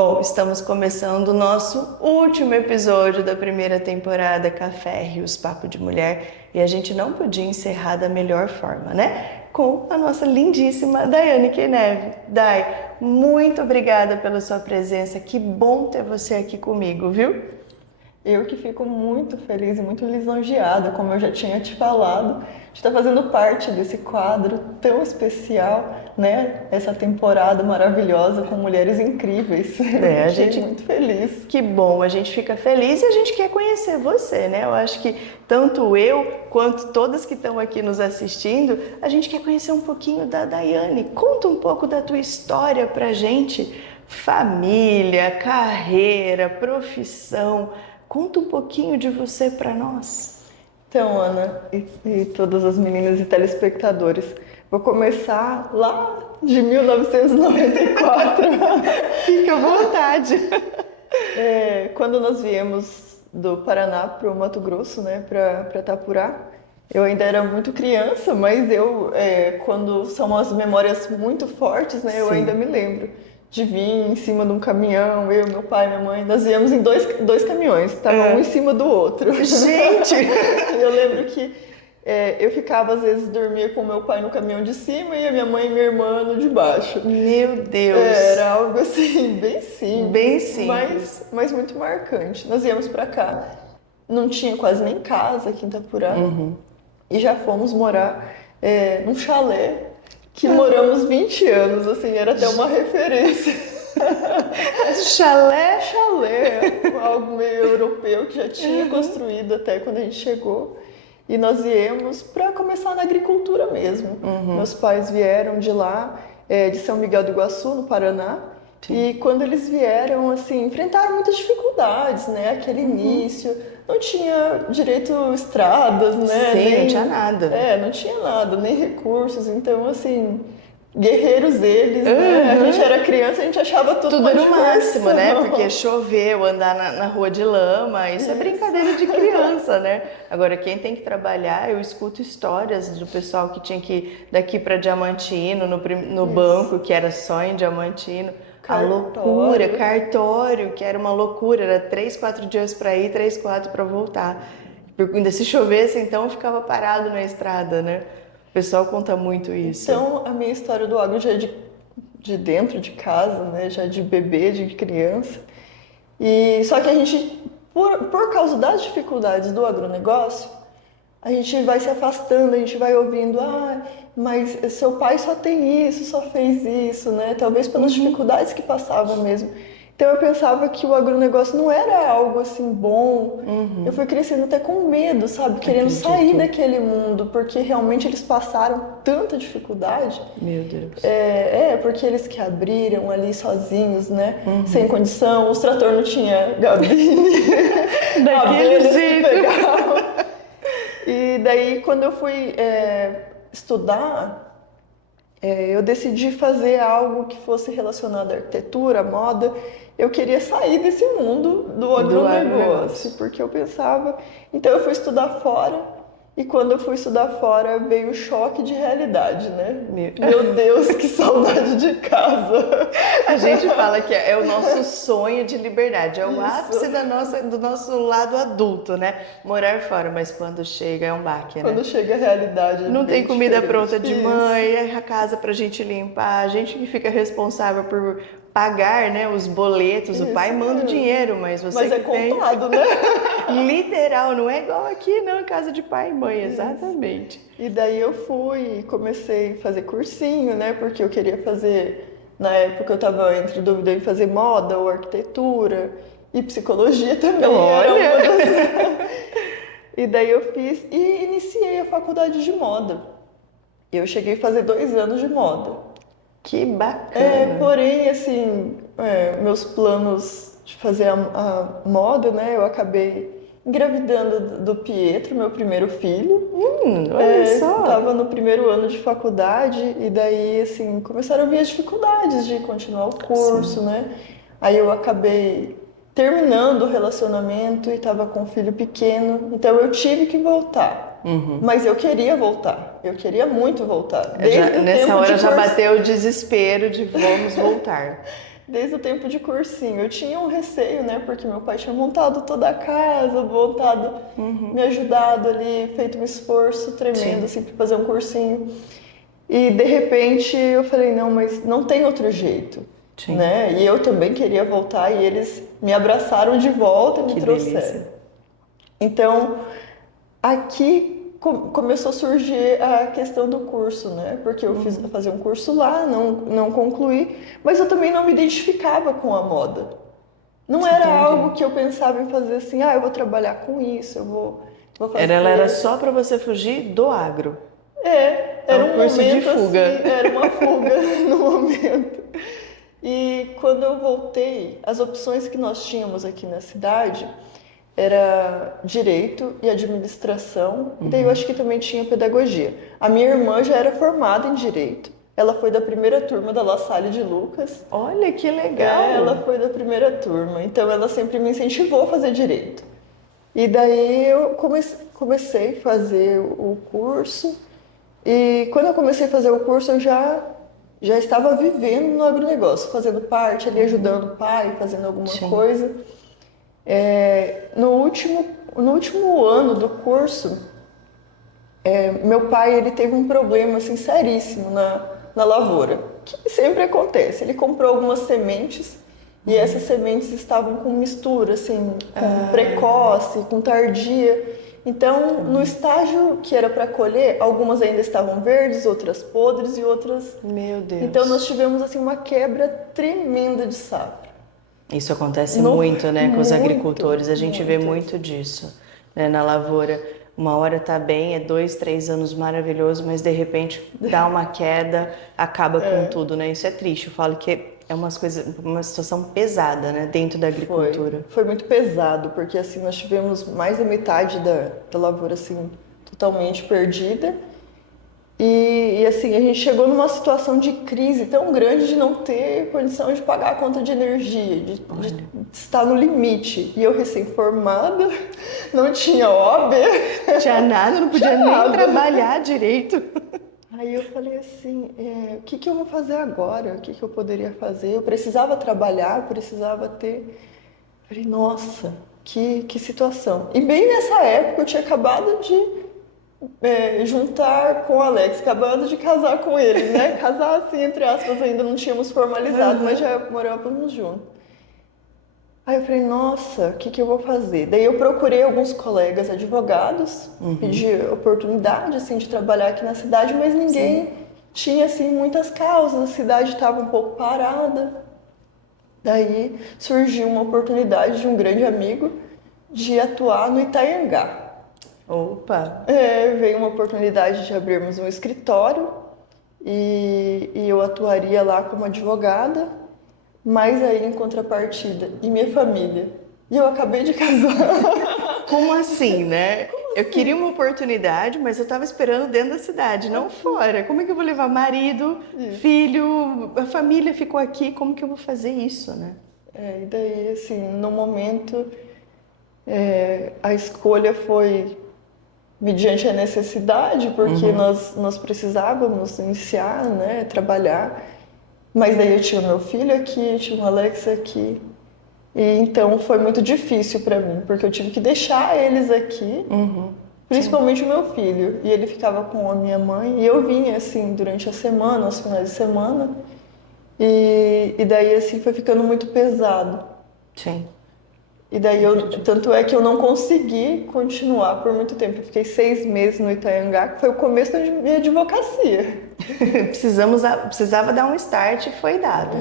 Bom, estamos começando o nosso último episódio da primeira temporada Café Rios Papo de Mulher e a gente não podia encerrar da melhor forma, né? Com a nossa lindíssima Daiane Keneve. Dai, muito obrigada pela sua presença, que bom ter você aqui comigo, viu? Eu que fico muito feliz e muito lisonjeada, como eu já tinha te falado, de estar fazendo parte desse quadro tão especial, né? Essa temporada maravilhosa com mulheres incríveis. A Fiquei gente, muito feliz. que bom, a gente fica feliz e a gente quer conhecer você, né? Eu acho que tanto eu quanto todas que estão aqui nos assistindo, a gente quer conhecer um pouquinho da Daiane. Conta um pouco da tua história pra gente. Família, carreira, profissão. Conta um pouquinho de você para nós. Então, Ana e todas as meninas e telespectadores, vou começar lá de 1994. Fica à vontade. Quando nós viemos do Paraná para o Mato Grosso, né, para Itapurá, eu ainda era muito criança, mas quando são as memórias muito fortes, né, eu Sim. ainda me lembro de vir em cima de um caminhão, eu, meu pai, minha mãe, nós íamos em dois caminhões, estavam um em cima do outro. Gente! Eu lembro que eu ficava, às vezes, dormia com meu pai no caminhão de cima e a minha mãe e minha irmã no de baixo. Meu Deus! Era algo assim, bem simples. Bem simples. Mas muito marcante. Nós íamos pra cá, não tinha quase nem casa aqui em Itapurá. E já fomos morar num chalé que moramos 20 anos, assim, era até uma referência. Chalé? Chalé, algo meio europeu que já tinha construído até quando a gente chegou. E nós viemos para começar na agricultura mesmo. Meus pais vieram de lá, de São Miguel do Iguaçu, no Paraná. Sim. E quando eles vieram, assim, enfrentaram muitas dificuldades, né? Aquele início, não tinha direito estradas, né? Sim, não tinha nada. Não tinha nada, nem recursos. Então, assim, guerreiros eles, né? A gente era criança, a gente achava tudo no diversão. máximo, né? Porque choveu, andar na rua de lama, isso é brincadeira de criança, né? Agora, quem tem que trabalhar, eu escuto histórias do pessoal que tinha que ir daqui para Diamantino, no banco, que era só em Diamantino. A loucura, cartório, que era uma loucura, era 3, 4 dias para ir, 3, 4 para voltar. Ainda se chovesse, então ficava parado na estrada, né? O pessoal conta muito isso. Então, a minha história do agro já é de dentro de casa, né? Já de bebê, de criança. E só que a gente, por causa das dificuldades do agronegócio, a gente vai se afastando, a gente vai ouvindo, mas seu pai só tem isso, só fez isso, né? Talvez pelas dificuldades que passavam mesmo. Então eu pensava que o agronegócio não era algo assim bom. Eu fui crescendo até com medo, sabe? Querendo sair daquele mundo, porque realmente eles passaram tanta dificuldade. Meu Deus. Porque eles que abriram ali sozinhos, né? Sem condição, os tratores não tinha gabine. Daquele jeito. E daí, quando eu fui estudar, eu decidi fazer algo que fosse relacionado à arquitetura, à moda. Eu queria sair desse mundo do agronegócio, porque eu pensava... Então, eu fui estudar fora. E quando eu fui estudar fora, veio o choque de realidade, né? Meu Deus, que saudade de casa! A gente fala que é o nosso sonho de liberdade, é o ápice do nosso lado adulto, né? Morar fora, mas quando chega é um baque, né? Quando chega a realidade não tem comida pronta de mãe, é a casa pra gente limpar, a gente que fica responsável por pagar, né, os boletos, o pai manda o dinheiro, mas você mas que tem... contado, né? Literal, não é igual aqui, não, casa de pai e mãe, exatamente. E daí eu fui e comecei a fazer cursinho, né, porque eu queria fazer, na época eu tava entre dúvida em fazer moda ou arquitetura, e psicologia também. Olha! E daí eu fiz e iniciei a faculdade de moda. Eu cheguei a fazer 2 anos de moda. Que bacana! Porém, assim, meus planos de fazer a moda, né, eu acabei engravidando do Pietro, meu primeiro filho. Olha só! Tava no primeiro ano de faculdade e daí, assim, começaram a vir as dificuldades de continuar o curso, né? Aí eu acabei terminando o relacionamento e tava com um filho pequeno, então eu tive que voltar. Mas eu queria voltar, eu queria muito voltar. Nessa hora já bateu o desespero de vamos voltar. desde o tempo de cursinho. Eu tinha um receio, né? Porque meu pai tinha montado toda a casa, me ajudado ali, feito um esforço tremendo, Sim. assim, para fazer um cursinho. E de repente eu falei, não, mas não tem outro jeito, Sim. né? E eu também queria voltar e eles me abraçaram de volta e me Que trouxeram. delícia. Então, aqui começou a surgir a questão do curso, né? Porque eu fazia um curso lá, não concluí, mas eu também não me identificava com a moda. Não era algo Entendi. que eu pensava em fazer assim, eu vou trabalhar com isso, vou Ela era fazer. só para você fugir do agro. É Era um um curso de momento assim, fuga. era uma fuga no momento. E quando eu voltei, as opções que nós tínhamos aqui na cidade era direito e administração, e daí eu acho que também tinha pedagogia. A minha irmã já era formada em direito, ela foi da primeira turma da La Salle de Lucas. Olha que Ela legal. foi da primeira turma, então ela sempre me incentivou a fazer direito. E daí eu comecei a fazer o curso, e quando eu comecei a fazer o curso eu já estava vivendo no agronegócio, fazendo parte ali, ajudando o pai, fazendo alguma Sim. coisa. No último ano do curso, meu pai ele teve um problema assim seríssimo na lavoura, que sempre acontece. Ele comprou algumas sementes e essas sementes estavam com mistura, assim, com precoce, com tardia. Então, no estágio que era para colher, algumas ainda estavam verdes, outras podres e outras. Meu Então, nós Deus. tivemos assim uma quebra tremenda de safra. Isso acontece No, muito, né, com os muito, agricultores. A gente vê muito. muito disso, né, na lavoura. Uma hora tá bem, é 2, 3 anos maravilhoso, mas de repente dá uma queda, acaba com tudo, né? Isso é triste. Eu falo que é uma situação pesada, né, dentro da agricultura. Foi muito pesado, porque assim nós tivemos mais da metade da lavoura assim totalmente perdida. E assim, a gente chegou numa situação de crise tão grande de não ter condição de pagar a conta de energia, de estar no limite. E eu recém-formada, não tinha OAB, Tinha nada, não podia tinha nem nada. trabalhar direito. Aí eu falei assim, o que que eu vou fazer agora? O que que eu poderia fazer? Eu precisava trabalhar, eu precisava ter. Falei, nossa, que situação. E bem nessa época eu tinha acabado de juntar com o Alex, acabando de casar com ele, né? Casar assim, entre aspas, ainda não tínhamos formalizado, mas já morávamos juntos. Aí eu falei, nossa, o que que eu vou fazer? Daí eu procurei alguns colegas advogados, pedi oportunidade assim de trabalhar aqui na cidade, mas ninguém tinha assim muitas causas, a cidade estava um pouco parada. Daí surgiu uma oportunidade de um grande amigo de atuar no Itaiangá. Opa, Veio uma oportunidade de abrirmos um escritório e eu atuaria lá como advogada, mas aí em contrapartida, e minha família. E eu acabei de casar. como assim, né? Eu queria uma oportunidade, mas eu estava esperando dentro da cidade, não fora. Como é que eu vou levar marido, filho, a família ficou aqui, como que eu vou fazer isso, né? E daí, assim, no momento, a escolha foi mediante a necessidade, porque nós precisávamos iniciar, né, trabalhar. Mas daí eu tinha o meu filho aqui, tinha o Alex aqui. E então foi muito difícil para mim, porque eu tive que deixar eles aqui, principalmente o meu filho. E ele ficava com a minha mãe, e eu vinha assim durante a semana, aos finais de semana. E daí assim foi ficando muito pesado. Sim. E daí tanto é que eu não consegui continuar por muito tempo. Eu fiquei 6 meses no Itaiangá, que foi o começo da minha advocacia. Precisava dar um start e foi dado.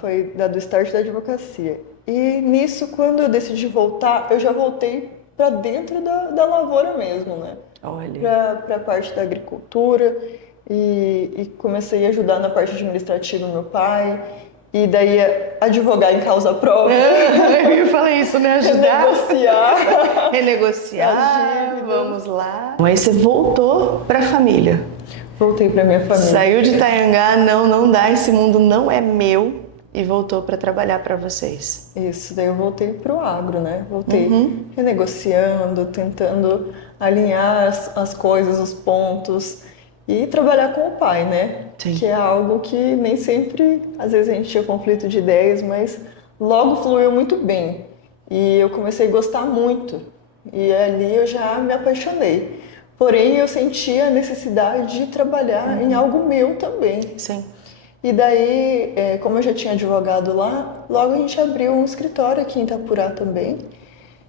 Foi dado o start da advocacia. E nisso, quando eu decidi voltar, eu já voltei para dentro da lavoura mesmo, né? Olha. Para a parte da agricultura e comecei a ajudar na parte administrativa do meu pai. E daí advogar em causa própria. Eu ia falar isso, me ajudar. Renegociar. Renegociar, vamos lá. Aí você voltou para a família. Voltei para minha família. Saiu de Itaiangá, não dá, esse mundo não é meu, e voltou para trabalhar para vocês. Isso, daí eu voltei pro agro, né? Voltei renegociando, tentando alinhar as coisas, os pontos. e trabalhar com o pai, né? Sim. Que é algo que nem sempre, às vezes a gente tinha conflito de ideias, mas logo fluiu muito bem. E eu comecei a gostar muito. E ali eu já me apaixonei. Porém, eu sentia a necessidade de trabalhar em algo meu também. Sim. E daí, como eu já tinha advogado lá, logo a gente abriu um escritório aqui em Itapurá também.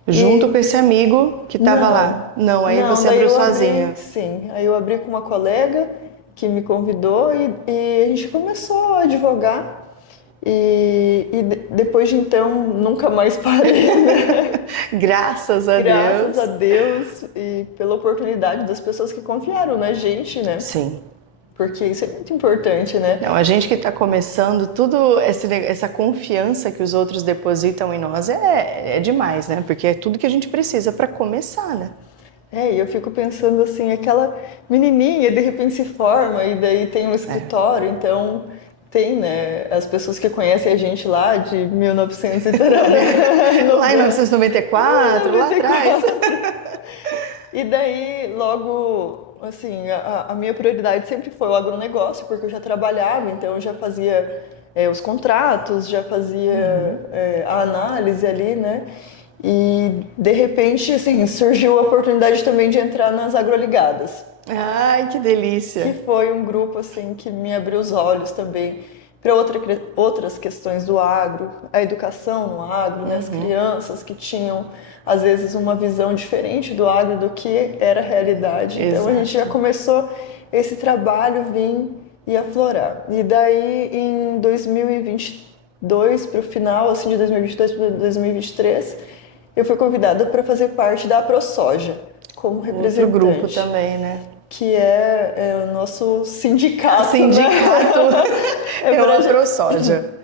Junto com esse amigo que estava Não, lá. Não, aí não, você daí abriu eu sozinha. sim, aí eu abri com uma colega que me convidou e a gente começou a advogar. Depois de então, nunca mais parei, né? Graças a Graças Deus. a Deus e pela oportunidade das pessoas que confiaram na gente, né? Sim. Porque isso é muito importante, né? Não, a gente que está começando, essa confiança que os outros depositam em nós é demais, né? Porque é tudo que a gente precisa para começar, né? E eu fico pensando assim, aquela menininha de repente se forma e daí tem um escritório, então tem, né, as pessoas que conhecem a gente lá de 1900 e tarará, Lá em 1994, lá atrás. E daí, logo, assim, a minha prioridade sempre foi o agronegócio, porque eu já trabalhava, então eu já fazia os contratos, já fazia a análise ali, né? E, de repente, assim, surgiu a oportunidade também de entrar nas agroligadas, Ai, que delícia. que foi um grupo, assim, que me abriu os olhos também para outras questões do agro, a educação no agro, né? As crianças que tinham às vezes uma visão diferente do agro do que era a realidade. Então a gente já começou esse trabalho vir e aflorar. E daí em 2022, para o final assim, de 2022 para 2023, eu fui convidada para fazer parte da ProSoja como representante. Outro grupo também, né? Que é o nosso sindicato, Sindicato é o ProSoja.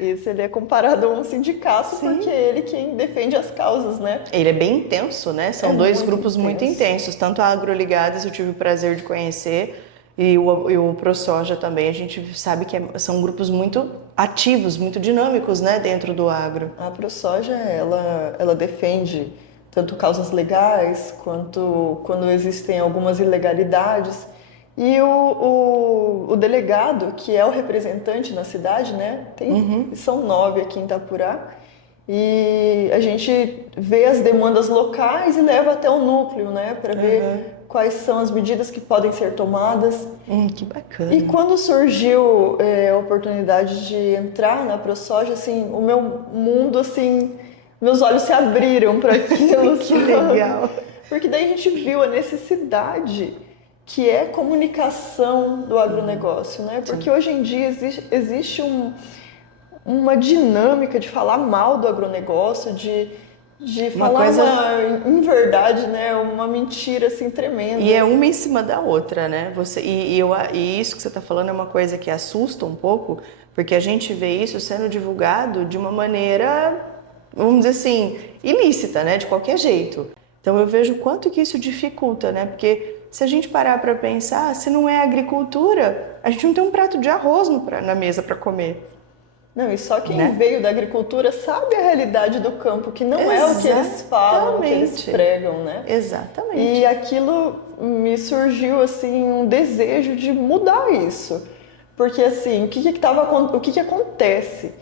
Isso, ele é comparado a um sindicato porque é ele quem defende as causas, né? Ele é bem intenso, né? São dois grupos muito intenso. intensos. Tanto a Agroligadas, eu tive o prazer de conhecer, e o ProSoja também. A gente sabe que são grupos muito ativos, muito dinâmicos, né? Dentro do agro. A ProSoja, ela defende tanto causas legais, quanto quando existem algumas ilegalidades. E o delegado, que é o representante na cidade, né? São 9 aqui em Itapurá. E a gente vê as demandas locais e leva até o núcleo, né? Para ver quais são as medidas que podem ser tomadas. Que bacana. E quando surgiu a oportunidade de entrar na ProSoja, assim, o meu mundo, assim, meus olhos se abriram para aquilo. Que legal. Porque daí a gente viu a necessidade que é comunicação do agronegócio, né? Porque hoje em dia existe uma dinâmica de falar mal do agronegócio, de falar uma inverdade, né? Uma mentira assim tremenda. E é uma em cima da outra, né? E isso que você está falando é uma coisa que assusta um pouco, porque a gente vê isso sendo divulgado de uma maneira, vamos dizer assim, ilícita, né? De qualquer jeito. Então eu vejo o quanto que isso dificulta, né? Porque se a gente parar para pensar, se não é agricultura, a gente não tem um prato de arroz na mesa para comer. Não, e só quem veio da agricultura sabe a realidade do campo, que não é o que eles falam, o que eles pregam, né? Exatamente. E aquilo me surgiu, assim, um desejo de mudar isso. Porque, assim, o que acontece?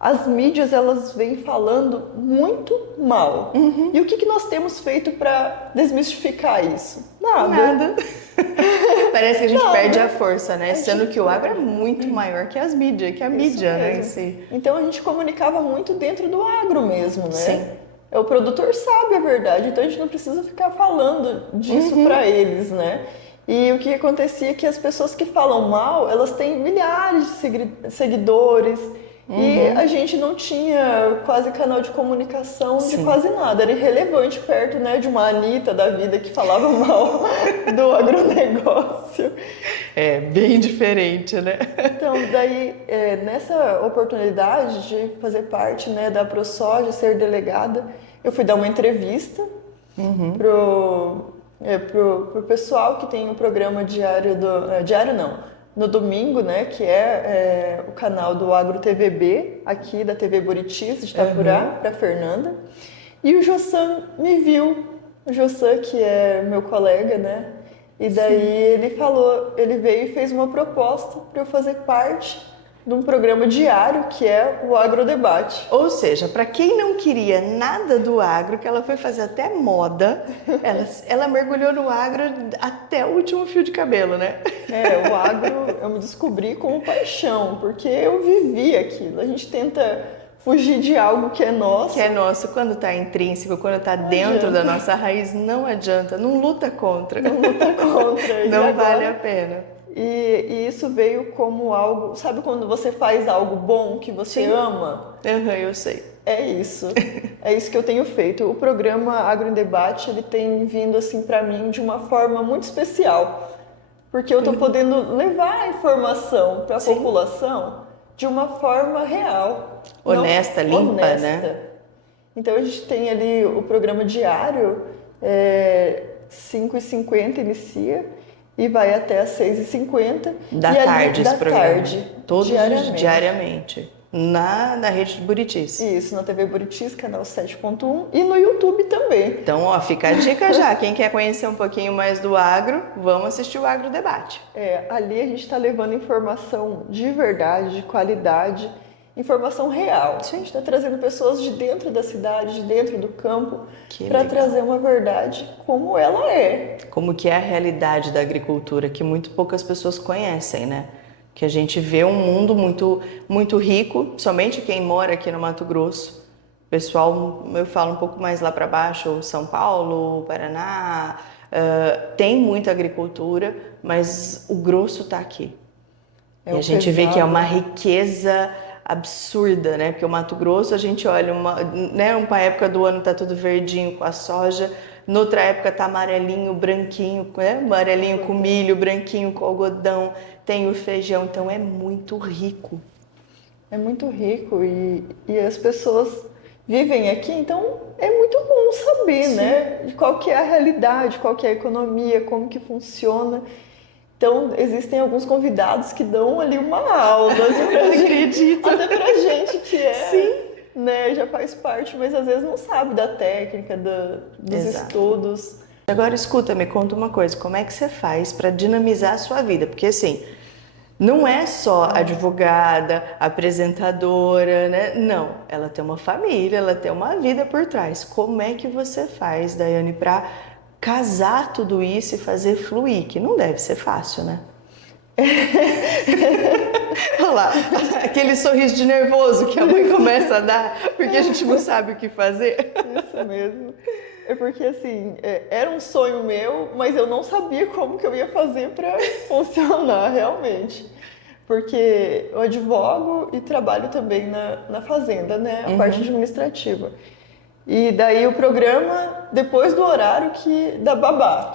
As mídias, elas vêm falando muito mal. E o que nós temos feito para desmistificar isso? Nada. Parece que a gente perde a força, né? Sendo que o agro é muito maior que as mídias, que a mídia, né? Então a gente comunicava muito dentro do agro mesmo, né? Sim. O produtor sabe a verdade, então a gente não precisa ficar falando disso para eles, né? E o que acontecia é que as pessoas que falam mal, elas têm milhares de seguidores. E a gente não tinha quase canal de comunicação de quase nada. Era irrelevante perto, né, de uma Anitta da vida que falava mal do agronegócio. É bem diferente, né? Então, daí, nessa oportunidade de fazer parte, né, da ProSoja, ser delegada, eu fui dar uma entrevista pro pessoal que tem o programa diário diário não, no domingo, né, que é o canal do Agro TVB, aqui da TV Buritis, de Itapurá, para Fernanda. E o Jossan me viu, o Jossan, que é meu colega, né, E daí ele veio e fez uma proposta para eu fazer parte de um programa diário que é o Agrodebate. Ou seja, para quem não queria nada do agro, que ela foi fazer até moda, ela mergulhou no agro até o último fio de cabelo, né? O agro eu me descobri como paixão, porque eu vivi aquilo. A gente tenta fugir de algo que é nosso. Que é nosso, quando está intrínseco, quando está dentro da nossa raiz, não adianta, não luta contra. Não luta contra. Não vale a pena. E isso veio como algo... Sabe quando você faz algo bom que você ama? Eu sei. É isso. É isso que eu tenho feito. O programa Agro em Debate, ele tem vindo assim para mim de uma forma muito especial. Porque eu estou podendo levar a informação para a população de uma forma real. Honesta, limpa, honesta. né? Então a gente tem ali o programa diário, 5h50 inicia e vai até às 6h50. Da tarde esse programa. Tarde, todos diariamente. Na rede de Buritis. Isso, na TV Buritis, canal 7.1 e no YouTube também. Então, fica a dica já. Quem quer conhecer um pouquinho mais do agro, vamos assistir o Agro Debate. Ali a gente está levando informação de verdade, de qualidade, informação real. Sim. A gente está trazendo pessoas de dentro da cidade, de dentro do campo, para trazer uma verdade como ela é. Como que é a realidade da agricultura, que muito poucas pessoas conhecem, né? Que a gente vê um mundo muito, muito rico, somente quem mora aqui no Mato Grosso. Pessoal, eu falo um pouco mais lá para baixo, São Paulo, Paraná, tem muita agricultura, mas o grosso está aqui. E a gente vê que é uma riqueza absurda, né? Porque o Mato Grosso, a gente olha, uma época do ano tá tudo verdinho com a soja, noutra época tá amarelinho, branquinho, né? Amarelinho com milho, branquinho com algodão, tem o feijão, então é muito rico. É muito rico e as pessoas vivem aqui, então é muito bom saber, né? De qual que é a realidade, qual que é a economia, como que funciona. Então, existem alguns convidados que dão ali uma aula. Eu acredito. Até pra gente que né, já faz parte, mas às vezes não sabe da técnica, dos estudos. Agora, escuta, me conta uma coisa. Como é que você faz para dinamizar a sua vida? Porque, assim, não é só advogada, apresentadora, né? Não, ela tem uma família, ela tem uma vida por trás. Como é que você faz, Daiane, para casar tudo isso e fazer fluir? Que não deve ser fácil, né? Olha lá, aquele sorriso de nervoso que a mãe começa a dar porque a gente não sabe o que fazer. Isso mesmo. É porque, assim, era um sonho meu, mas eu não sabia como que eu ia fazer para funcionar realmente. Porque eu advogo e trabalho também na fazenda, né? A parte administrativa. E daí o programa depois do horário da babá.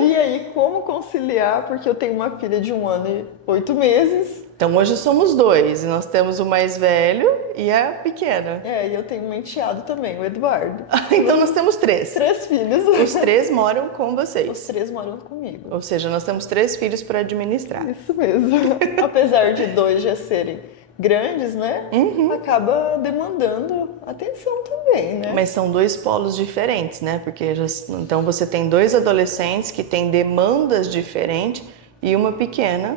E aí, como conciliar? Porque eu tenho uma filha de 1 ano e 8 meses. Então hoje somos 2, e nós temos o mais velho e a pequena. E eu tenho um enteado também, o Eduardo. Então nós temos 3. 3 filhos. Os 3 moram com vocês. Os 3 moram comigo. Ou seja, nós temos 3 filhos para administrar. Isso mesmo. Apesar de 2 já serem grandes, né? Acaba demandando atenção também, né? Mas são 2 polos diferentes, né? Porque então você tem 2 adolescentes que têm demandas diferentes e uma pequena,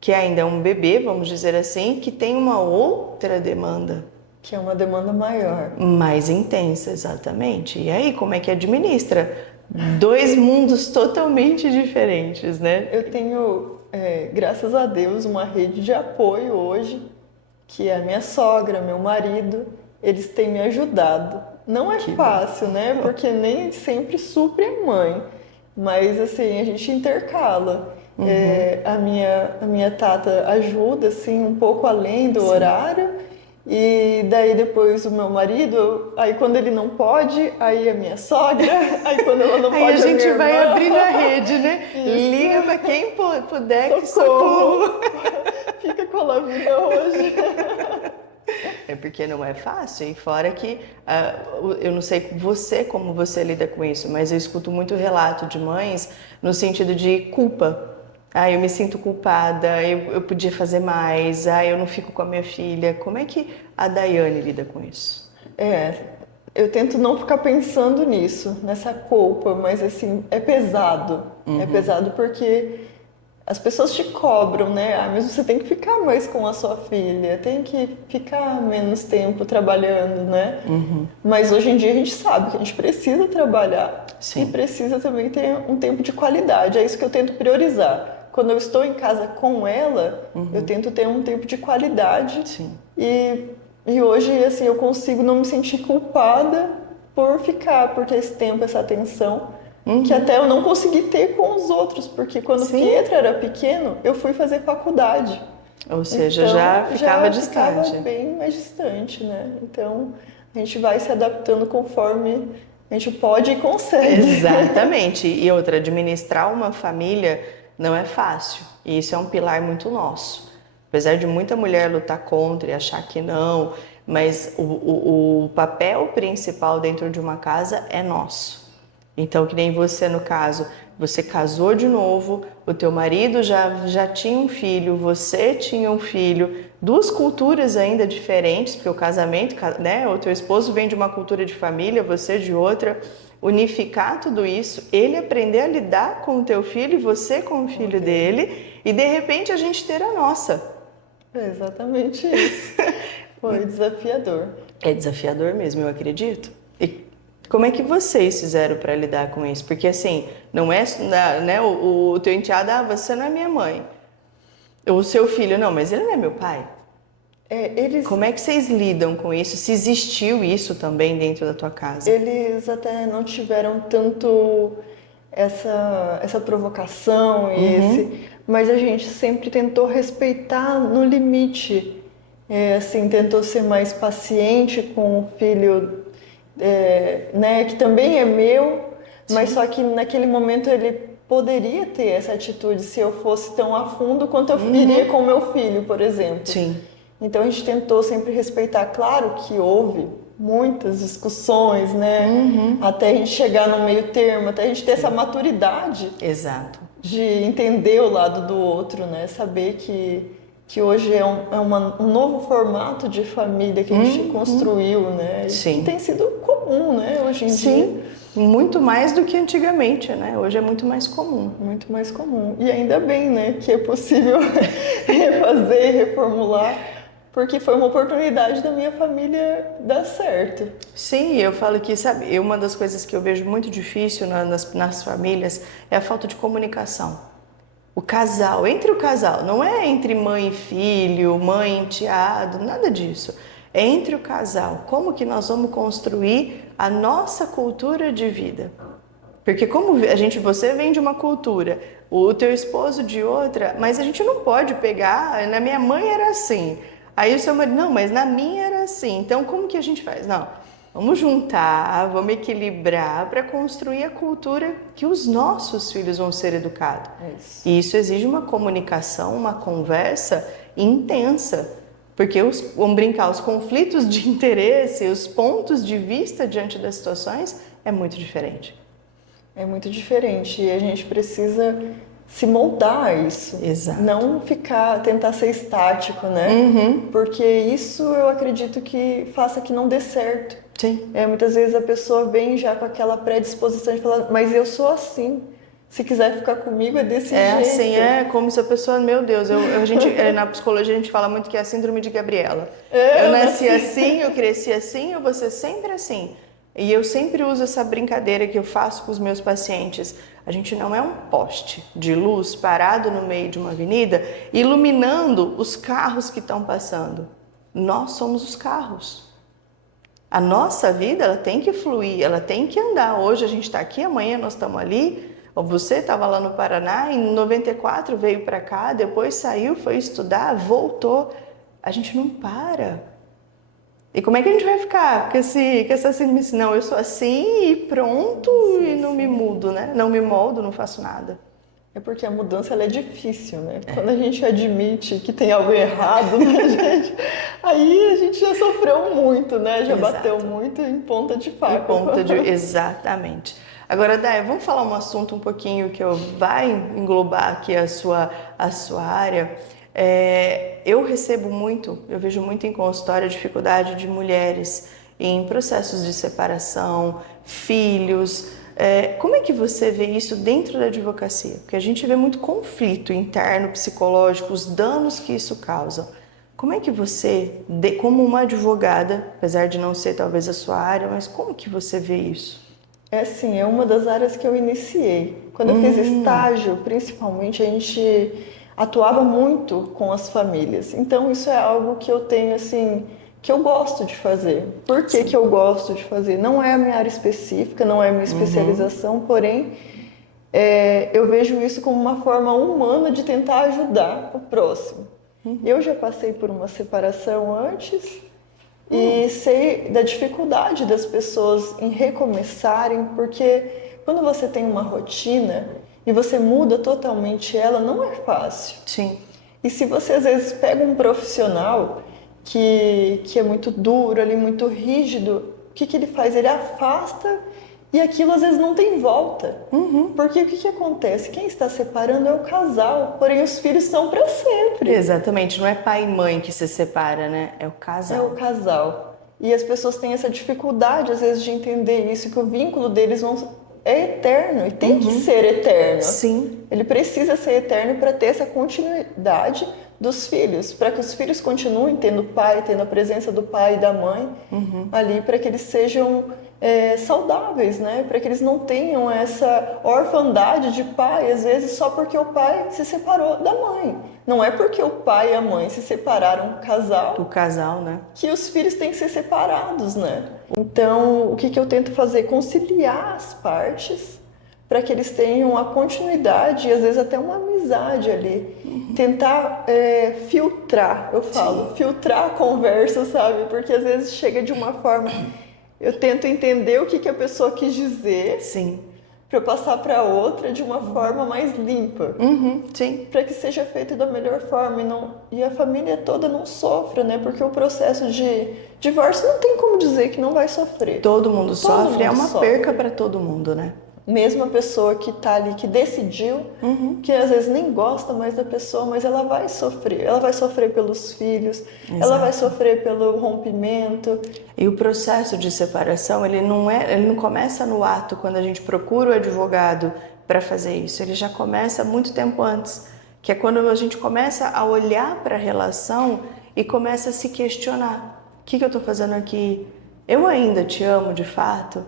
que ainda é um bebê, vamos dizer assim, que tem uma outra demanda. Que é uma demanda maior. Mais intensa, exatamente. E aí, como é que administra? 2 mundos totalmente diferentes, né? Eu tenho, graças a Deus, uma rede de apoio hoje, que é a minha sogra, meu marido, eles têm me ajudado. Não é fácil, né? Porque nem sempre supre a mãe, mas assim, a gente intercala. A minha tata ajuda, assim, um pouco além do horário, e daí depois o meu marido, aí quando ele não pode, aí a minha sogra, aí quando ela não pode, a gente minha vai irmã. abrindo a rede, né? Isso. Liga pra quem puder, que socorro. Fica com a vida hoje. É porque não é fácil, e fora que eu não sei como você lida com isso, mas eu escuto muito relato de mães no sentido de culpa. Eu me sinto culpada, eu podia fazer mais, eu não fico com a minha filha. Como é que a Daiane lida com isso? eu tento não ficar pensando nisso, nessa culpa, mas assim, é pesado. É pesado porque as pessoas te cobram, né? Ah, mas você tem que ficar mais com a sua filha, tem que ficar menos tempo trabalhando, né? Mas hoje em dia a gente sabe que a gente precisa trabalhar e Sim. precisa também ter um tempo de qualidade. É isso que eu tento priorizar. Quando eu estou em casa com ela, eu tento ter um tempo de qualidade Sim. e hoje, assim, eu consigo não me sentir culpada por ficar, por ter esse tempo, essa atenção, que até eu não consegui ter com os outros, porque quando o Sim. Pietro era pequeno, eu fui fazer faculdade. Ou seja, Então, já ficava ficava distante. bem mais distante, né? Então, a gente vai se adaptando conforme a gente pode e consegue. Exatamente. E outra, administrar uma família não é fácil. E isso é um pilar muito nosso. Apesar de muita mulher lutar contra e achar que não, mas o papel principal dentro de uma casa é nosso. Então, que nem você no caso, você casou de novo, o teu marido já tinha um filho, você tinha um filho, duas culturas ainda diferentes, porque o casamento, né, o teu esposo vem de uma cultura de família, você de outra. Unificar tudo isso, ele aprender a lidar com o teu filho e você com o filho dele, e de repente a gente ter a nossa. É exatamente isso. Foi desafiador. É desafiador mesmo, eu acredito. E como é que vocês fizeram para lidar com isso? Porque assim, não é, né, o teu enteado, ah, você não é minha mãe. O seu filho, não, mas ele não é meu pai. Eles, Como é que vocês lidam com isso? Se existiu isso também dentro da tua casa? eles até não tiveram tanto essa provocação e mas a gente sempre tentou respeitar no limite. Assim, tentou ser mais paciente com o filho, né, que também é meu, mas só que naquele momento ele poderia ter essa atitude se eu fosse tão a fundo quanto eu iria com meu filho, por exemplo. Sim. Então a gente tentou sempre respeitar. Claro que houve muitas discussões, né? Até a gente chegar no meio termo, até a gente ter essa maturidade Exato. de entender o lado do outro, né? Saber que hoje um novo formato de família que a gente construiu, né? E que Sim. tem sido comum, né? Hoje em dia. Sim, muito mais do que antigamente, né? Hoje é muito mais comum. Muito mais comum. E ainda bem, né? Que é possível refazer, reformular, porque foi uma oportunidade da minha família dar certo. Sim, eu falo que, sabe, uma das coisas que eu vejo muito difícil nas famílias é a falta de comunicação. O casal, entre o casal, não é entre mãe e filho, mãe e enteado, nada disso. É entre o casal. Como que nós vamos construir a nossa cultura de vida? Porque como você vem de uma cultura, o teu esposo de outra, mas a gente não pode pegar, na minha mãe era assim. Aí o seu marido, não, mas na minha era assim. Então como que a gente faz? Não, vamos juntar, vamos equilibrar para construir a cultura que os nossos filhos vão ser educados. E isso exige uma comunicação, uma conversa intensa. Porque vamos brincar, os conflitos de interesse, os pontos de vista diante das situações é muito diferente. É muito diferente e a gente precisa se moldar a isso. Exato. Não tentar ser estático, né? Porque isso eu acredito que faça que não dê certo. Sim. Muitas vezes a pessoa vem já com aquela predisposição de falar, mas eu sou assim. Se quiser ficar comigo é desse jeito. É assim, como se a pessoa, meu Deus, na psicologia a gente fala muito que é a síndrome de Gabriela. Eu nasci assim, eu cresci assim, eu vou ser sempre assim. E eu sempre uso essa brincadeira que eu faço com os meus pacientes. A gente não é um poste de luz parado no meio de uma avenida, iluminando os carros que estão passando. Nós somos os carros. A nossa vida, ela tem que fluir, ela tem que andar. Hoje a gente está aqui, amanhã nós estamos ali. Você estava lá no Paraná, em 94 veio para cá, depois saiu, foi estudar, voltou. A gente não para. E como é que a gente vai ficar com essa síndrome assim, não, eu sou assim e pronto, e não me mudo, né? Não me moldo, não faço nada. É porque a mudança ela é difícil, né? Quando a gente admite que tem algo errado na gente, aí a gente já sofreu muito, né? Já bateu muito em ponta de faca. Exatamente. Agora, Day, vamos falar um assunto um pouquinho que vai englobar aqui a sua área. Eu vejo muito em consultório a dificuldade de mulheres em processos de separação, filhos. Como é que você vê isso dentro da advocacia? Porque a gente vê muito conflito interno, psicológico, os danos que isso causa. Como é que você, como uma advogada, apesar de não ser talvez a sua área, mas como que você vê isso? É sim, é uma das áreas que eu iniciei. Quando eu fiz estágio, principalmente, a gente atuava muito com as famílias. Então, isso é algo que eu tenho, assim, que eu gosto de fazer. Por que que eu gosto de fazer? Não é a minha área específica, não é a minha especialização, porém, eu vejo isso como uma forma humana de tentar ajudar o próximo. Eu já passei por uma separação antes e sei da dificuldade das pessoas em recomeçarem, porque quando você tem uma rotina e você muda totalmente ela, não é fácil. Sim. E se você às vezes pega um profissional que é muito duro, ali, muito rígido, o que que ele faz? Ele afasta e aquilo às vezes não tem volta. Porque o que que acontece? Quem está separando é o casal, porém os filhos são para sempre. Exatamente, não é pai e mãe que se separa, né? É o É casal. o casal. E as pessoas têm essa dificuldade, às vezes, de entender isso, que o vínculo deles é eterno e tem que ser eterno. Sim. Ele precisa ser eterno para ter essa continuidade dos filhos, para que os filhos continuem tendo pai, tendo a presença do pai e da mãe ali, para que eles sejam saudáveis, né? Para que eles não tenham essa orfandade de pai, às vezes só porque o pai se separou da mãe. Não é porque o pai e a mãe se separaram, O casal, né? que os filhos têm que ser separados, né? Então, o que que eu tento fazer? Conciliar as partes para que eles tenham a continuidade e às vezes até uma amizade ali. Tentar filtrar, eu falo, filtrar a conversa, sabe? Porque às vezes chega de uma forma... Eu tento entender o que que a pessoa quis dizer Sim. para passar para outra de uma forma mais limpa. Sim. Para que seja feito da melhor forma e a família toda não sofra, né? Porque o processo de divórcio não tem como dizer que não vai sofrer. Todo mundo sofre, mundo é uma sofre. perca para todo mundo, né? Mesmo a pessoa que tá ali, que decidiu, que às vezes nem gosta mais da pessoa, mas ela vai sofrer. Ela vai sofrer pelos filhos, ela vai sofrer pelo rompimento. E o processo de separação, ele não começa no ato quando a gente procura o advogado para fazer isso. Ele já começa muito tempo antes, que é quando a gente começa a olhar para a relação e começa a se questionar: o que eu estou fazendo aqui? Eu ainda te amo de fato?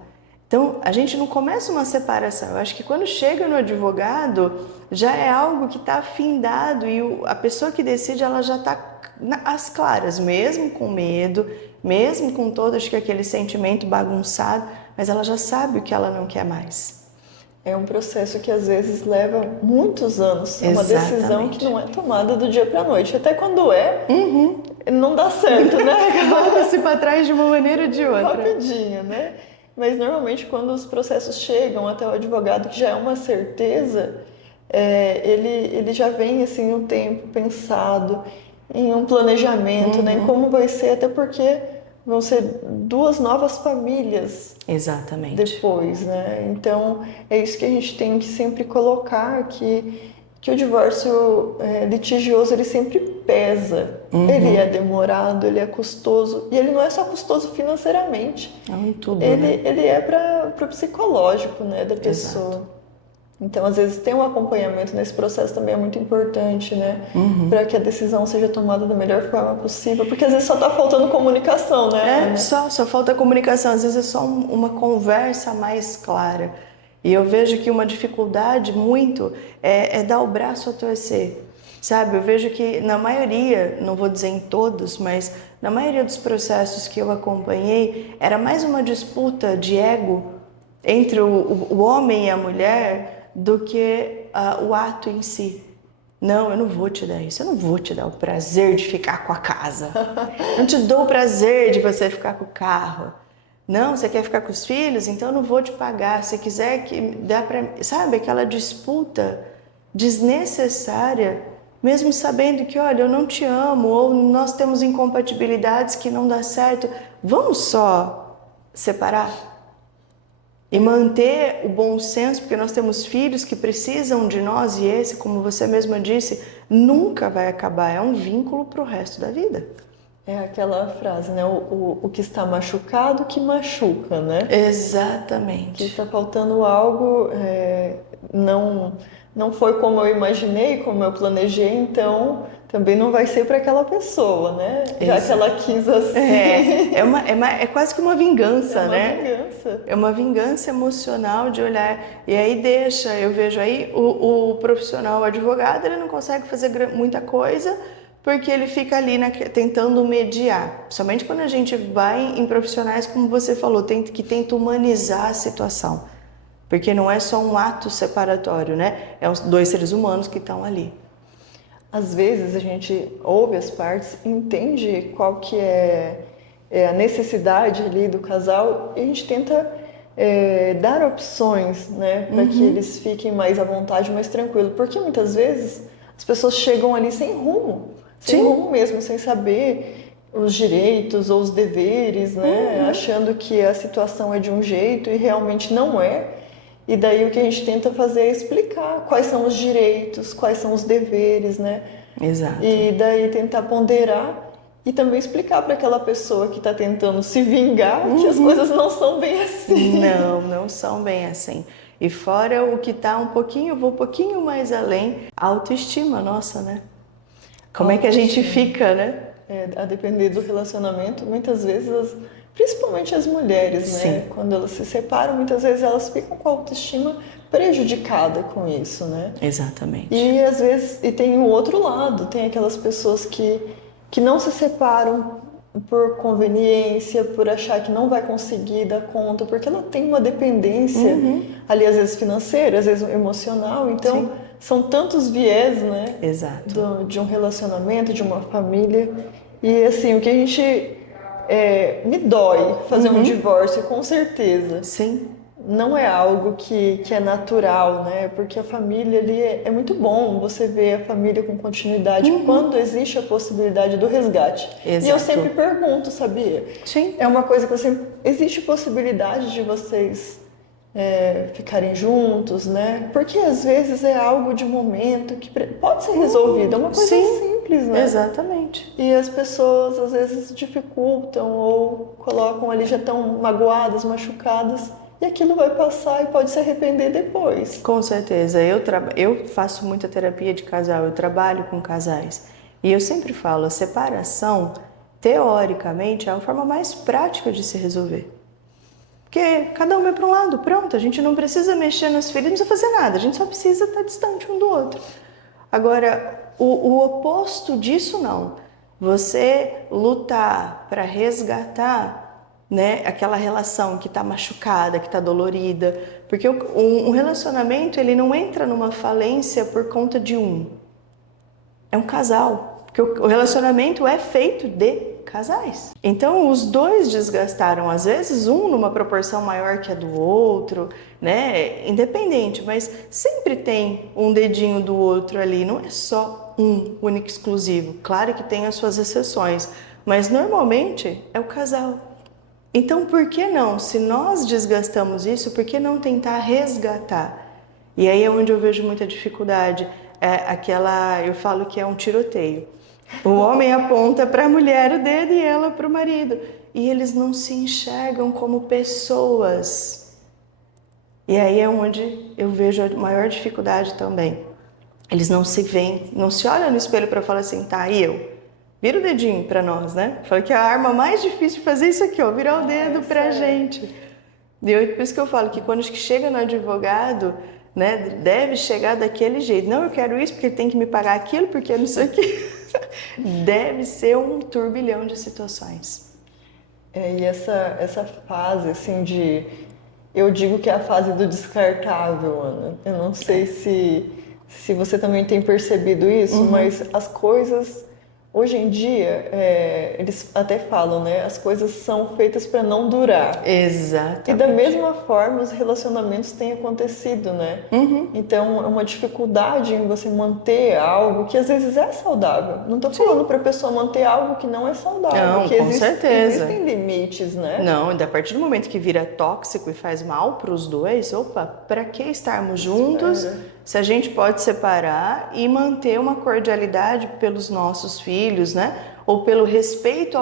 Então, a gente não começa uma separação. Eu acho que quando chega no advogado, já é algo que está afindado e a pessoa que decide, ela já está às claras, mesmo com medo, mesmo com todo acho que aquele sentimento bagunçado, mas ela já sabe o que ela não quer mais. É um processo que às vezes leva muitos anos. É uma decisão que não é tomada do dia para a noite. Até quando não dá certo, né? Volta-se para trás de uma maneira ou de outra. Rapidinho, né? Mas normalmente quando os processos chegam até o advogado, que já é uma certeza, ele já vem assim um tempo pensado em um planejamento, né? Em como vai ser, até porque vão ser duas novas famílias. Exatamente. Depois, né? Então é isso que a gente tem que sempre colocar, que o divórcio litigioso ele sempre pesa. Ele é demorado, ele é custoso, e ele não é só custoso financeiramente. Em tudo, Ele é para o psicológico, né, da pessoa. Exato. Então, às vezes, ter um acompanhamento nesse processo também é muito importante, né? Para que a decisão seja tomada da melhor forma possível. Porque às vezes só tá faltando comunicação, né? Só falta comunicação. Às vezes é só uma conversa mais clara. E eu vejo que uma dificuldade muito é dar o braço a torcer. Sabe, eu vejo que na maioria, não vou dizer em todos, mas na maioria dos processos que eu acompanhei, era mais uma disputa de ego entre o homem e a mulher do que o ato em si. Não, eu não vou te dar isso, eu não vou te dar o prazer de ficar com a casa. Eu não te dou o prazer de você ficar com o carro. Não, você quer ficar com os filhos? Então eu não vou te pagar. Se quiser que dá para, sabe, aquela disputa desnecessária, mesmo sabendo que, olha, eu não te amo, ou nós temos incompatibilidades que não dá certo. Vamos só separar e manter o bom senso, porque nós temos filhos que precisam de nós e esse, como você mesma disse, nunca vai acabar. É um vínculo para o resto da vida. É aquela frase, né? O que está machucado que machuca, né? Que Exatamente. está faltando algo, não, não foi como eu imaginei, como eu planejei, então também não vai ser para aquela pessoa, né? Já que ela quis assim. É quase que uma vingança, É uma né? vingança. É uma vingança emocional de olhar. E aí eu vejo aí o profissional, o advogado, ele não consegue fazer muita coisa porque ele fica ali tentando mediar. Somente quando a gente vai em profissionais, como você falou, que tenta humanizar a situação. Porque não é só um ato separatório, né? É os dois seres humanos que estão ali. Às vezes a gente ouve as partes, entende qual que é a necessidade ali do casal e a gente tenta dar opções, né, para que eles fiquem mais à vontade, mais tranquilo. Porque muitas vezes as pessoas chegam ali sem rumo mesmo, sem saber os direitos ou os deveres, né, achando que a situação é de um jeito e realmente não é. E daí o que a gente tenta fazer é explicar quais são os direitos, quais são os deveres, né? Exato. E daí tentar ponderar e também explicar para aquela pessoa que está tentando se vingar que as coisas não são bem assim. Não, não são bem assim. E fora o que tá vou um pouquinho mais além, a autoestima nossa, né? Como é que a gente fica, né? A depender do relacionamento, muitas vezes, principalmente as mulheres, né? Sim. Quando elas se separam, muitas vezes elas ficam com a autoestima prejudicada com isso, né? Exatamente. E às vezes, e tem o outro lado, tem aquelas pessoas que não se separam por conveniência, por achar que não vai conseguir dar conta, porque ela tem uma dependência ali, às vezes financeira, às vezes emocional, então Sim. são tantos viés, né? Exato. De um relacionamento, de uma família. E assim, o que a gente me dói fazer um divórcio, com certeza. Sim. Não é algo que é natural, né? Porque a família ali é muito bom você ver a família com continuidade quando existe a possibilidade do resgate. Exato. E eu sempre pergunto, sabia? Sim. É uma coisa que eu sempre... Existe possibilidade de vocês ficarem juntos, né? Porque às vezes é algo de momento que pode ser resolvido. É uma coisa simples, né? Exatamente. E as pessoas às vezes dificultam ou colocam ali, já estão magoadas, machucadas. E aquilo vai passar e pode se arrepender depois. Com certeza. Eu faço muita terapia de casal, eu trabalho com casais. E eu sempre falo, a separação, teoricamente, é a forma mais prática de se resolver. Porque cada um vai para um lado, pronto, a gente não precisa mexer nas feridas, não precisa fazer nada, a gente só precisa estar distante um do outro. Agora, o oposto disso não. Você lutar para resgatar, né, aquela relação que está machucada, que está dolorida, porque um relacionamento ele não entra numa falência por conta de um. É um casal, porque o relacionamento é feito de casais. Então os dois desgastaram, às vezes um numa proporção maior que a do outro, né? Independente, mas sempre tem um dedinho do outro ali, não é só um único exclusivo. Claro que tem as suas exceções, mas normalmente é o casal. Então por que não? Se nós desgastamos isso, por que não tentar resgatar? E aí é onde eu vejo muita dificuldade. Eu falo que é um tiroteio. O homem aponta para a mulher o dedo e ela para o marido. E eles não se enxergam como pessoas. E aí é onde eu vejo a maior dificuldade também. Eles não se veem, não se olham no espelho para falar assim, tá, e eu? Vira o dedinho para nós, né? Fala que a arma mais difícil de fazer isso aqui, ó, virar o dedo pra gente. Por isso que eu falo que quando chega no advogado, né, deve chegar daquele jeito. Não, eu quero isso porque ele tem que me pagar aquilo, porque não sei o que. Deve ser um turbilhão de situações. E essa fase, assim, eu digo que é a fase do descartável, Ana. Eu não sei se você também tem percebido isso, mas as coisas... Hoje em dia, eles até falam, né? As coisas são feitas para não durar. Exatamente. E da mesma forma, os relacionamentos têm acontecido, né? Então, é uma dificuldade em você manter algo que às vezes é saudável. Não estou falando para a pessoa manter algo que não é saudável. Não, que com certeza. Existem limites, né? Não, a partir do momento que vira tóxico e faz mal para os dois, opa, para que estarmos juntos se a gente pode separar e manter uma cordialidade pelos nossos filhos, né? ou pelo respeito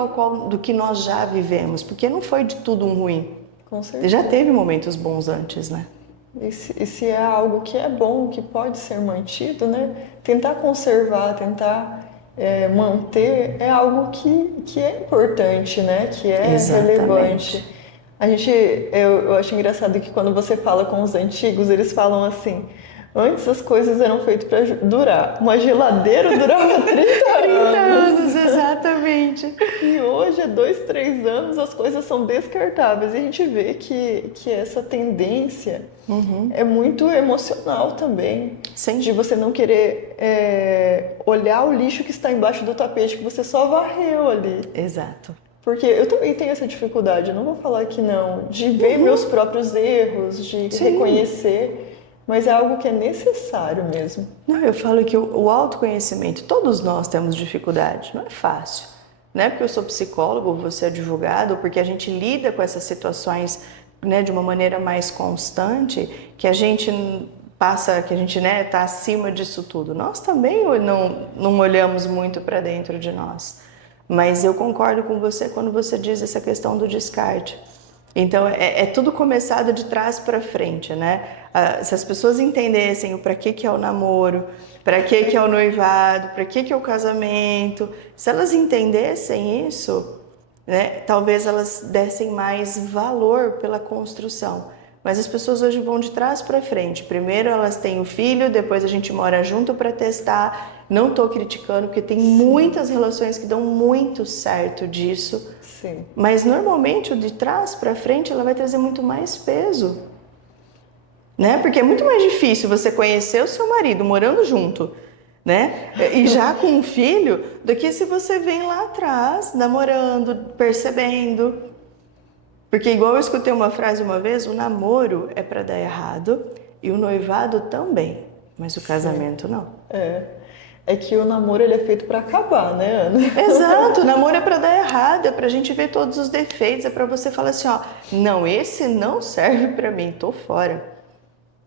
do que nós já vivemos, porque não foi de tudo um ruim. Com certeza. Já teve momentos bons antes, né? E se é algo que é bom, que pode ser mantido, né? Tentar conservar, tentar manter é algo que é importante, né? Que é relevante. Eu acho engraçado que quando você fala com os antigos, eles falam assim: antes as coisas eram feitas para durar. Uma geladeira durava 30 anos, exatamente. E hoje, 2, 3 anos, as coisas são descartáveis. E a gente vê que essa tendência é muito emocional também. Sim. De você não querer olhar o lixo que está embaixo do tapete, que você só varreu ali. Exato. Porque eu também tenho essa dificuldade, eu não vou falar que não, de ver meus próprios erros, de reconhecer, mas é algo que é necessário mesmo. Não, eu falo que o autoconhecimento, todos nós temos dificuldade, não é fácil. Não é porque eu sou psicólogo, você é advogado, porque a gente lida com essas situações, né, de uma maneira mais constante, que a gente passa, que a gente, né, tá acima disso tudo. Nós também não olhamos muito para dentro de nós. Mas eu concordo com você quando você diz essa questão do descarte. Então, é tudo começado de trás para frente, né? Se as pessoas entendessem o para que é o namoro, para que é o noivado, para que é o casamento, se elas entendessem isso, né, talvez elas dessem mais valor pela construção. Mas as pessoas hoje vão de trás para frente. Primeiro elas têm o filho, depois a gente mora junto para testar. Não estou criticando, porque tem muitas relações que dão muito certo disso. Sim. Mas normalmente o de trás para frente ela vai trazer muito mais peso. Né? Porque é muito mais difícil você conhecer o seu marido morando junto, né? E já com um filho, do que se você vem lá atrás, namorando, percebendo. Porque igual eu escutei uma frase uma vez, o namoro é para dar errado e o noivado também, mas o casamento não. É que o namoro ele é feito para acabar, né, Ana? Exato, o namoro é para dar errado, é pra gente ver todos os defeitos, é para você falar assim, ó, não, esse não serve para mim, tô fora.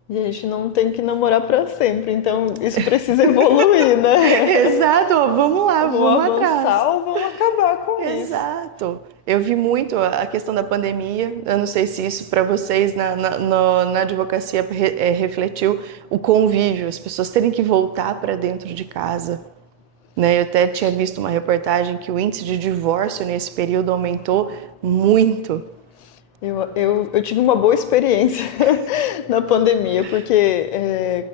E a gente não tem que namorar para sempre, então isso precisa evoluir, né? Exato, ó, vamos lá, vamos atrás. Avançar ou vamos acabar com isso. Exato. Eu vi muito a questão da pandemia, eu não sei se isso para vocês na advocacia refletiu o convívio, as pessoas terem que voltar para dentro de casa. Né? Eu até tinha visto uma reportagem que o índice de divórcio nesse período aumentou muito. Eu tive uma boa experiência na pandemia, porque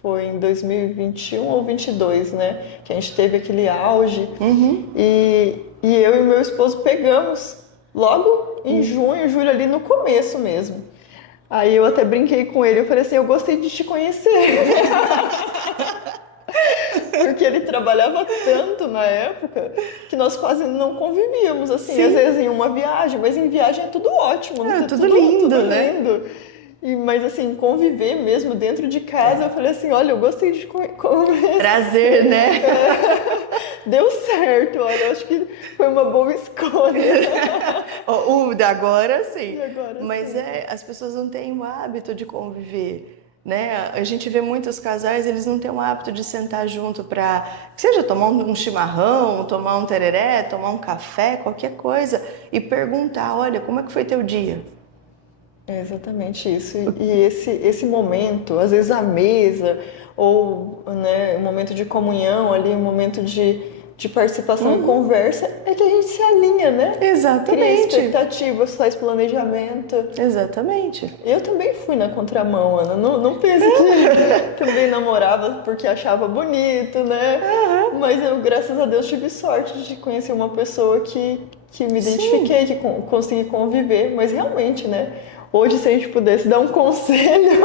foi em 2021 ou 22, né? Que a gente teve aquele auge. E eu e meu esposo pegamos logo em junho, julho, ali no começo mesmo. Aí eu até brinquei com ele, eu falei assim, eu gostei de te conhecer. Porque ele trabalhava tanto na época que nós quase não convivíamos, assim, às vezes em uma viagem, mas em viagem é tudo ótimo, né? Tudo lindo, tudo né? lindo. Mas assim, conviver mesmo dentro de casa, eu falei assim, olha, eu gostei de conversar. Prazer, né? Deu certo, olha, eu acho que foi uma boa escolha. O da agora, sim. Mas sim. as pessoas não têm o hábito de conviver. Né? A gente vê muitos casais, eles não têm o hábito de sentar junto para, seja tomar um chimarrão, tomar um tereré, tomar um café, qualquer coisa, e perguntar, olha, como é que foi teu dia? É exatamente isso. E esse momento, às vezes a mesa, ou né, um momento de comunhão ali, um momento de participação, conversa, é que a gente se alinha, né? Exatamente. Cria expectativas, faz planejamento. Exatamente. Eu também fui na contramão, Ana. Não pense que também namorava porque achava bonito, né? Mas eu, graças a Deus, tive sorte de conhecer uma pessoa que me identifiquei, que consegui conviver. Mas realmente, né? Hoje, se a gente pudesse dar um conselho,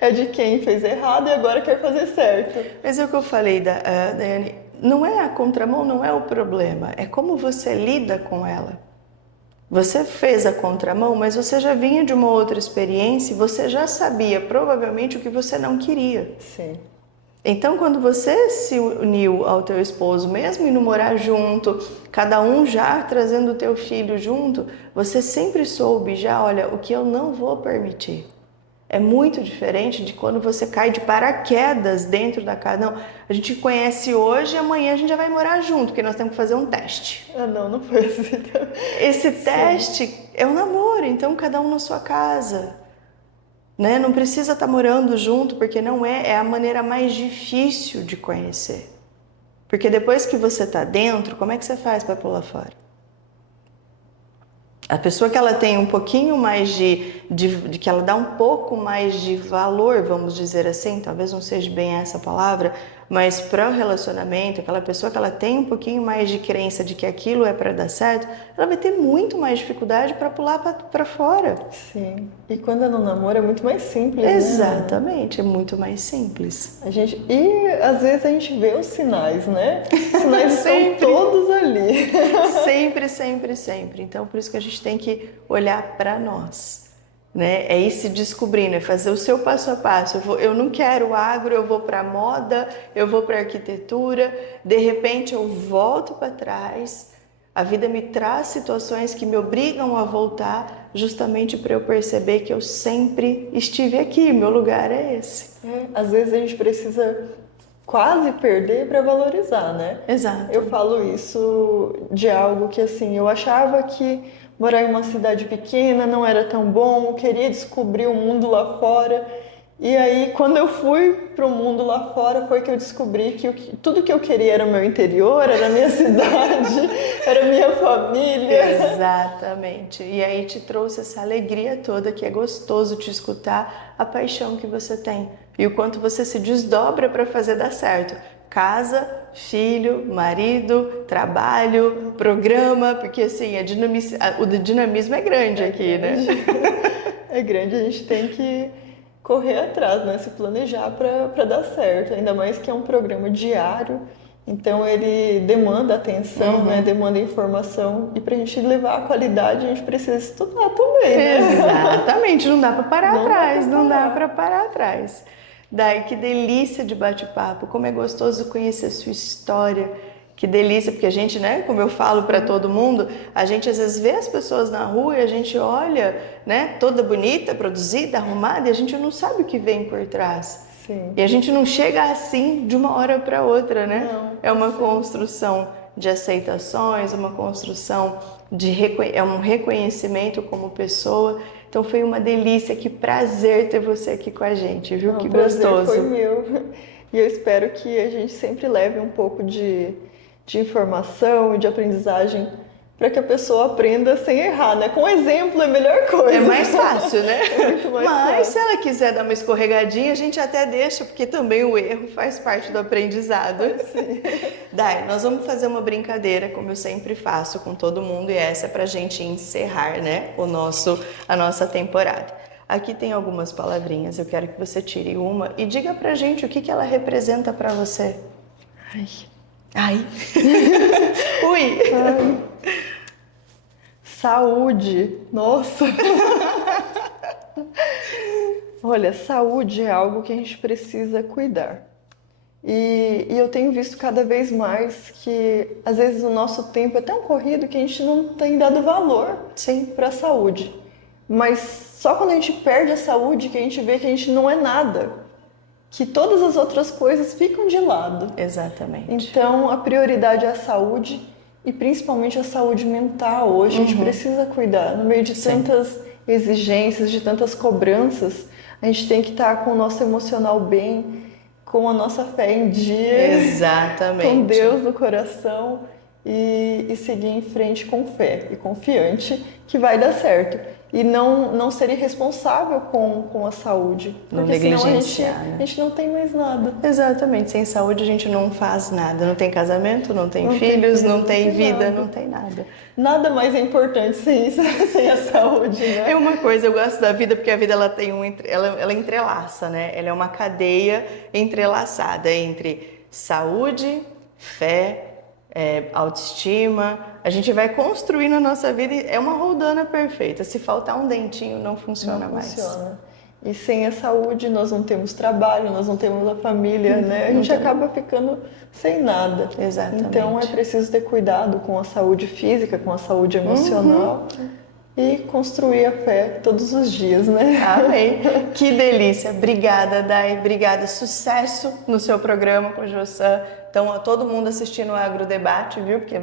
é de quem fez errado e agora quer fazer certo. Mas é o que eu falei, Daiane, não é a contramão, não é o problema, é como você lida com ela. Você fez a contramão, mas você já vinha de uma outra experiência e você já sabia provavelmente o que você não queria. Sim. Então, quando você se uniu ao teu esposo, mesmo indo morar junto, cada um já trazendo o teu filho junto, você sempre soube já, olha, o que eu não vou permitir É muito diferente de quando você cai de paraquedas dentro da casa. Não, a gente conhece hoje e amanhã a gente já vai morar junto, porque nós temos que fazer um teste. Ah, não foi assim. Esse teste é um namoro, então cada um na sua casa. Né? Não precisa estar morando junto, porque não é a maneira mais difícil de conhecer. Porque depois que você está dentro, como é que você faz para pular fora? A pessoa que ela tem um pouquinho mais de que ela dá um pouco mais de valor, vamos dizer assim, talvez não seja bem essa palavra, mas para o relacionamento, aquela pessoa que ela tem um pouquinho mais de crença de que aquilo é para dar certo, ela vai ter muito mais dificuldade para pular para fora. Sim. E quando é no namoro é muito mais simples, né? Exatamente, é muito mais simples. E às vezes a gente vê os sinais, né? Os sinais estão todos ali. Sempre, sempre, sempre. Então, por isso que a gente tem que olhar para nós. Né? É ir se descobrindo, é fazer o seu passo a passo. Eu não quero agro, eu vou para moda, eu vou para arquitetura, de repente eu volto para trás, a vida me traz situações que me obrigam a voltar justamente para eu perceber que eu sempre estive aqui, meu lugar é esse. Às vezes a gente precisa quase perder para valorizar, né? Exato. Eu falo isso de algo que assim, eu achava que morar em uma cidade pequena não era tão bom, eu queria descobrir o mundo lá fora. E aí, quando eu fui para o mundo lá fora, foi que eu descobri que tudo que eu queria era o meu interior, era a minha cidade, era a minha família. Exatamente. E aí te trouxe essa alegria toda, que é gostoso te escutar a paixão que você tem e o quanto você se desdobra para fazer dar certo. Casa, filho, marido, trabalho, programa, porque assim, o dinamismo é grande aqui, né? É grande, a gente tem que correr atrás, né? Se planejar para dar certo. Ainda mais que é um programa diário, então ele demanda atenção, né? Demanda informação. E para a gente levar a qualidade, a gente precisa estudar também, né? Exatamente, não dá para parar atrás, não dá para parar atrás. Daí, que delícia de bate-papo, como é gostoso conhecer a sua história, que delícia, porque a gente, né, como eu falo para todo mundo, a gente às vezes vê as pessoas na rua e a gente olha, né, toda bonita, produzida, arrumada, e a gente não sabe o que vem por trás. Sim. E a gente não chega assim de uma hora para outra, né? Não, é uma construção de aceitações, uma construção é um reconhecimento como pessoa. Então foi uma delícia, que prazer ter você aqui com a gente, viu? Que gostoso. Foi meu. E eu espero que a gente sempre leve um pouco de informação e de aprendizagem para que a pessoa aprenda sem errar, né? Com exemplo é a melhor coisa. É mais fácil, né? É muito mais Mas fácil. se ela quiser dar uma escorregadinha, a gente até deixa, porque também o erro faz parte do aprendizado. Sim. Dai, nós vamos fazer uma brincadeira, como eu sempre faço com todo mundo, e essa é pra gente encerrar, né, a nossa temporada. Aqui tem algumas palavrinhas, eu quero que você tire uma e diga pra gente o que ela representa pra você. Ai. Ui. Ai. Saúde. Nossa. Olha, saúde é algo que a gente precisa cuidar. E eu tenho visto cada vez mais que, às vezes, o nosso tempo é tão corrido que a gente não tem dado valor para a saúde. Mas só quando a gente perde a saúde que a gente vê que a gente não é nada. Que todas as outras coisas ficam de lado. Exatamente. Então, a prioridade é a saúde e principalmente a saúde mental. Hoje a gente precisa cuidar. No meio de tantas exigências, de tantas cobranças, a gente tem que estar com o nosso emocional bem, com a nossa fé em dia, exatamente, com Deus no coração e seguir em frente com fé e confiante que vai dar certo. E não ser irresponsável com a saúde, porque senão a gente não tem mais nada. Exatamente, sem saúde a gente não faz nada, não tem casamento, não tem filhos, não tem vida, não tem nada. Nada mais é importante sem a saúde, né? É uma coisa, eu gosto da vida porque a vida ela tem ela entrelaça, né? Ela é uma cadeia entrelaçada entre saúde, fé, autoestima. A gente vai construindo a nossa vida e é uma roldana perfeita. Se faltar um dentinho, não funciona mais. E sem a saúde, nós não temos trabalho, nós não temos a família, né? A gente acaba ficando sem nada. Exatamente. Então é preciso ter cuidado com a saúde física, com a saúde emocional. e construir a fé todos os dias, né? Amém. Que delícia. Obrigada, Dai. Obrigada. Sucesso no seu programa com o Josan. Então, a todo mundo assistindo o Agrodebate, viu? Porque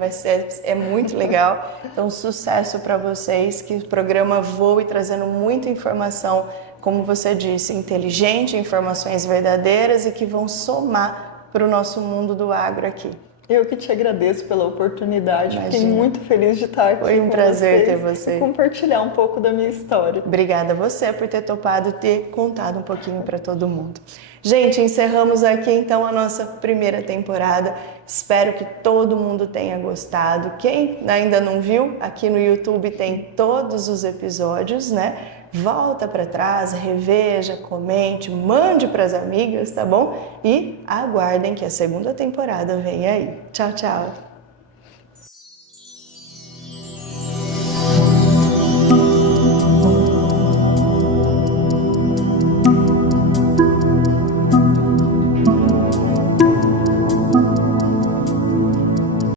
é muito legal. Então, sucesso para vocês. Que o programa voe trazendo muita informação, como você disse, inteligente, informações verdadeiras e que vão somar para o nosso mundo do agro aqui. Eu que te agradeço pela oportunidade, Imagina. Fiquei muito feliz de estar aqui Foi um com prazer vocês ter você. E compartilhar um pouco da minha história. Obrigada a você por ter topado, ter contado um pouquinho para todo mundo. Gente, encerramos aqui então a nossa primeira temporada. Espero que todo mundo tenha gostado. Quem ainda não viu, aqui no YouTube tem todos os episódios, né? Volta para trás, reveja, comente, mande para as amigas, tá bom? E aguardem que a segunda temporada vem aí. Tchau, tchau!